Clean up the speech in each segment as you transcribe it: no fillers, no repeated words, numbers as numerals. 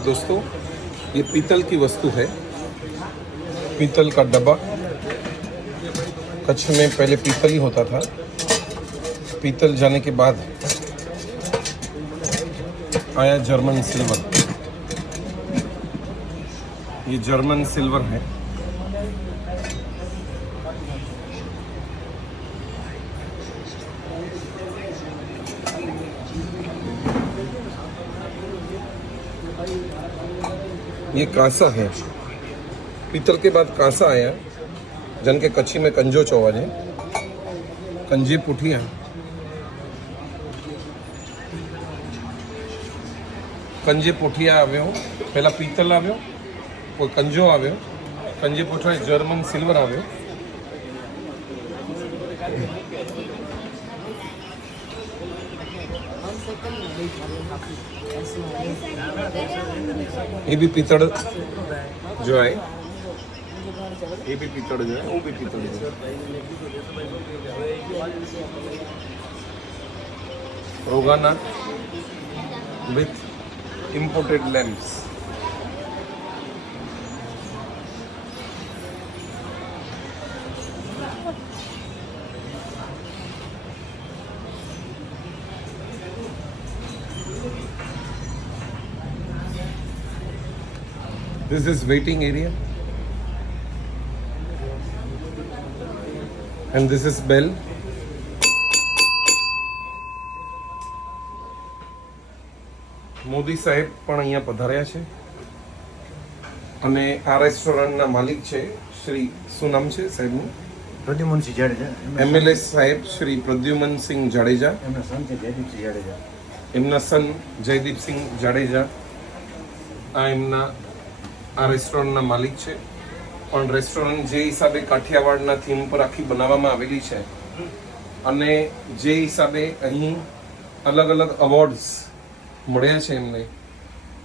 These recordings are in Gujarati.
दोस्तों, ये पीतल की वस्तु है, पीतल का डब्बा। कच्छ में पहले पीतल ही होता था। पीतल जाने के बाद आया जर्मन सिल्वर। ये जर्मन सिल्वर है। ये कांसा है। पीतल के बाद कांसा आया, जन के कच्छी में कंजो चौवाजे, कंजी पुठिया। कंजी पुठिया आव्यो, पहला पीतल आव्यो, कोई कंजो आव्यो, कंजी पुठिया जर्मन सिल्वर आव्यो। ये भी पीतड़ जो है, ये भी पीतड़ जो है, वो भी पीतड़ जो है। रोगाना with imported lamps. This is waiting area, and this is bell. મોદી સાહેબ પણ અહીંયા પધાર્યા છે અને આ રેસ્ટોરન્ટના માલિક છે શ્રી, શું નામ છે સાહેબનું? પ્રદ્યુમનસિંહ જાડેજા. એમએલએ સાહેબ શ્રી પ્રદ્યુમનસિંહ જાડેજા. એમના સન છે જયદીપસિંહ જાડેજા. એમના સન જયદીપસિંહ જાડેજા આ એમના આ રેસ્ટોરન્ટના માલિક છે. પણ રેસ્ટોરન્ટ જે હિસાબે કાઠિયાવાડના થીમ પર આખી બનાવવામાં આવેલી છે અને જે હિસાબે અહીં અલગ અલગ અવોર્ડ્સ મળ્યા છે એમને,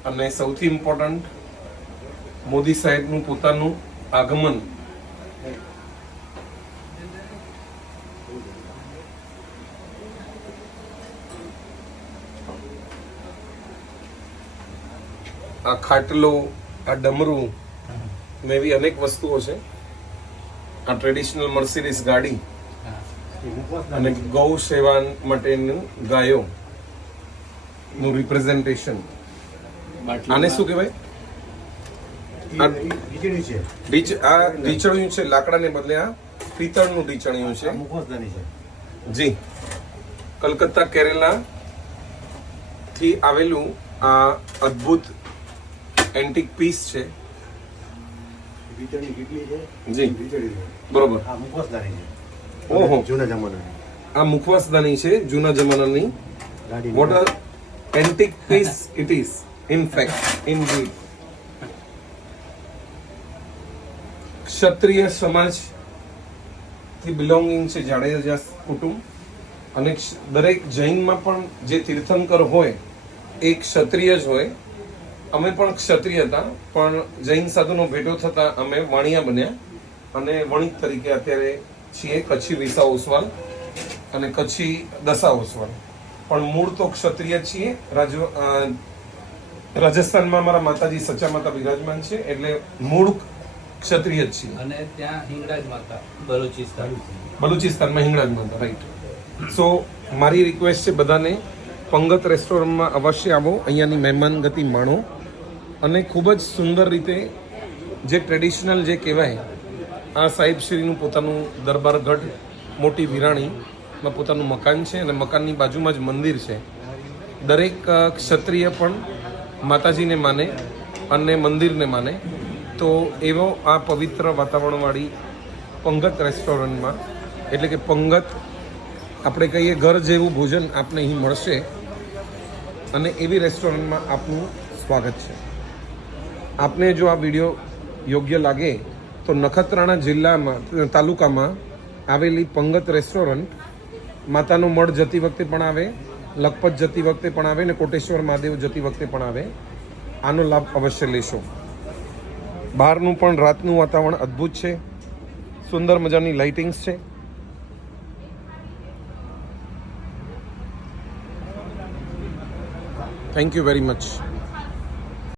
અને સૌથી ઇમ્પોર્ટન્ટ મોદી સાહેબનું પોતાનું આગમન આ ખાટલો, આ ડમરું ને એવી અનેક વસ્તુઓ છે. આ ટ્રેડિશનલ મર્સિડીઝ ગાડી અને ગૌ સેવા માટેનું ગાયો નું રિપ્રેઝન્ટેશન. આને શું કહેવાય? આ ઢીચણિયું છે, લાકડાને બદલે આ પિત્તળનું ઢીચણિયું છે. જી, કલકત્તા કેરેલા થી આવેલું આ અદ્ભુત એન્ટિક પીસ છે. જી બરોબર. ઓહો, જૂના જમાનાની આ મુખવાસદાની છે, જૂના જમાનાની. What are antique piece it is in fact indeed. ક્ષત્રિય સમાજ થી બિલોંગિંગ છે જાડેજા કુટુંબ. અને દરેક જૈનમાં પણ જે તીર્થંકર હોય એ ક્ષત્રિય જ હોય. અમે પણ ક્ષત્રિય હતા, પણ જૈન સાધુનો ભેટો થતા અમે વાણિયા બન્યા અને વણિક તરીકે અત્યારે છીએ. કચ્છી વિસા ઓસવાલ અને કચ્છી દસા ઓસવાલ, પણ મૂળ તો ક્ષત્રિય છીએ. રાજસ્થાનમાં મારા માતાજી સચા માતા બિરાજમાન છે, એટલે મૂળ ક્ષત્રિય જ છીએ. અને ત્યાં હિંગળાજ માતા બલુચિસ્તાનમાં હિંગળાજ માતા, રાઈટ. સો મારી રિક્વેસ્ટ છે બધાને, પંગત રેસ્ટોરન્ટમાં અવશ્ય આવો, અહીંયાની મહેમાન ગતિ માણો અને ખૂબ જ સુંદર રીતે જે ટ્રેડિશનલ જે કહેવાય, આ સાહેબશ્રીનું પોતાનું દરબાર ગઢ મોટી વિરાણીમાં પોતાનું મકાન છે અને મકાનની બાજુમાં જ મંદિર છે. દરેક ક્ષત્રિય પણ માતાજીને માને અને મંદિરને માને. તો એવો આ પવિત્ર વાતાવરણવાળી પંગત રેસ્ટોરન્ટમાં, એટલે કે પંગત આપણે કહીએ ઘર જેવું ભોજન આપને અહીં મળશે અને એવી રેસ્ટોરન્ટમાં આપનું સ્વાગત છે. આપને જો આ વિડીયો યોગ્ય લાગે તો નખત્રાણા જિલ્લામાં તાલુકામાં આવેલી પંગત રેસ્ટોરન્ટ માતાનો મઢ જતી વખતે પણ આવે, લખપત જતી વખતે પણ આવે ને કોટેશ્વર મહાદેવ જતી વખતે પણ આવે. આનો લાભ અવશ્ય લેશો. બહારનું પણ રાતનું વાતાવરણ અદ્ભુત છે, સુંદર મજાની લાઇટિંગ્સ છે. Thank you very much.